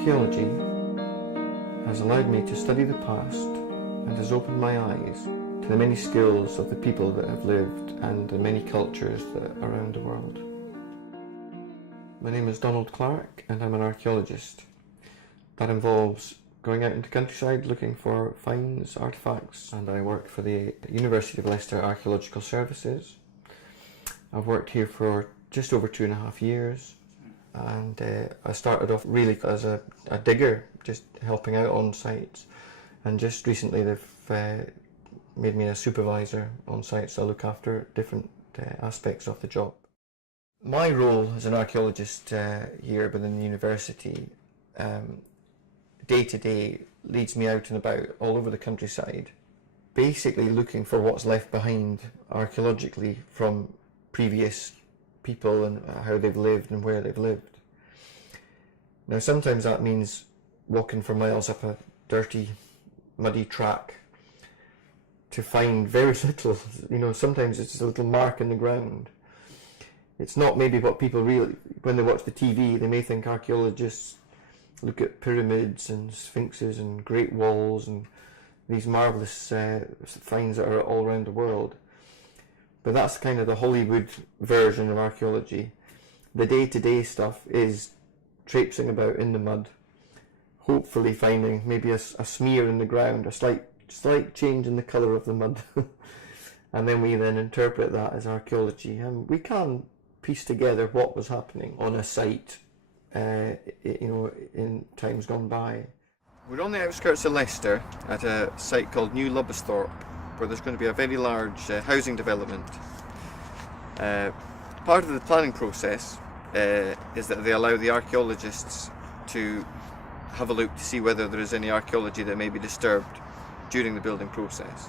Archaeology has allowed me to study the past and has opened my eyes to the many skills of the people that have lived and the many cultures that are around the world. My name is Donald Clark and I'm an archaeologist. That involves going out into countryside looking for finds, artefacts, and I work for the University of Leicester Archaeological Services. I've worked here for just over 2.5 years, and I started off really as a digger, just helping out on sites, and just recently they've made me a supervisor on sites, so I look after different aspects of the job. My role as an archaeologist here within the university, day to day, leads me out and about all over the countryside, basically looking for what's left behind archaeologically from previous people and how they've lived and where they've lived. Now sometimes that means walking for miles up a dirty, muddy track to find very little, sometimes it's just a little mark in the ground. It's not maybe what people really, when they watch the TV, they may think archaeologists look at pyramids and sphinxes and great walls and these marvellous finds that are all around the world. But that's kind of the Hollywood version of archaeology. The day-to-day stuff is traipsing about in the mud, hopefully finding maybe a smear in the ground, a slight change in the colour of the mud. And then we then interpret that as archaeology. And we can piece together what was happening on a site in times gone by. We're on the outskirts of Leicester at a site called New Lubbocksthorpe, where there's going to be a very large housing development. Part of the planning process is that they allow the archaeologists to have a look to see whether there is any archaeology that may be disturbed during the building process.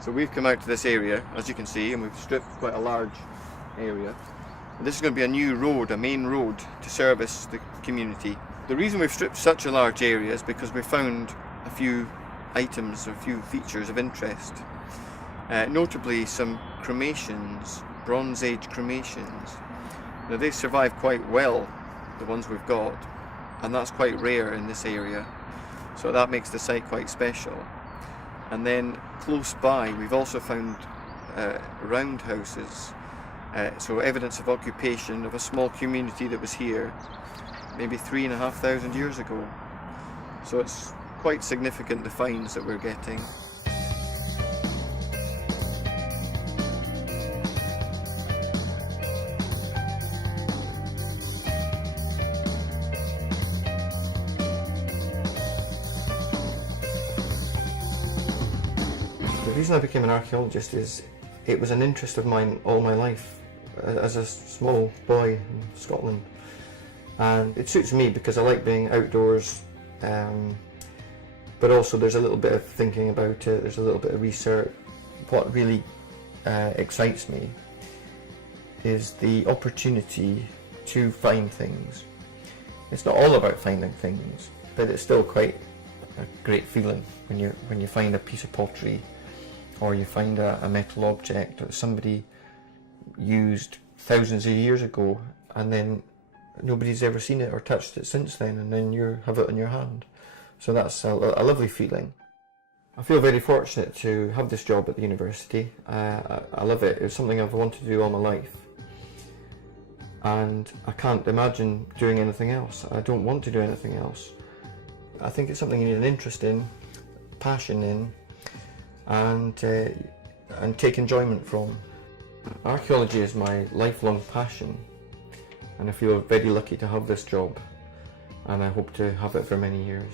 So we've come out to this area, as you can see, and we've stripped quite a large area. And this is going to be a new road, a main road to service the community. The reason we've stripped such a large area is because we found a few items, or a few features of interest. Notably some cremations, Bronze Age cremations. Now they survive quite well, the ones we've got, and that's quite rare in this area, so that makes the site quite special. And then close by we've also found roundhouses, so evidence of occupation of a small community that was here maybe 3,500 years ago. So it's quite significant, the finds that we're getting. The reason I became an archaeologist is it was an interest of mine all my life as a small boy in Scotland, and it suits me because I like being outdoors, but also there's a little bit of thinking about it, there's a little bit of research. What really excites me is the opportunity to find things. It's not all about finding things, but it's still quite a great feeling when you find a piece of pottery, or you find a metal object that somebody used thousands of years ago and then nobody's ever seen it or touched it since then, and then you have it in your hand. So that's a lovely feeling. I feel very fortunate to have this job at the university. I love it. It's something I've wanted to do all my life, and I can't imagine doing anything else. I don't want to do anything else. I think it's something you need an interest in, passion in, and take enjoyment from. Archaeology is my lifelong passion, and I feel very lucky to have this job, and I hope to have it for many years.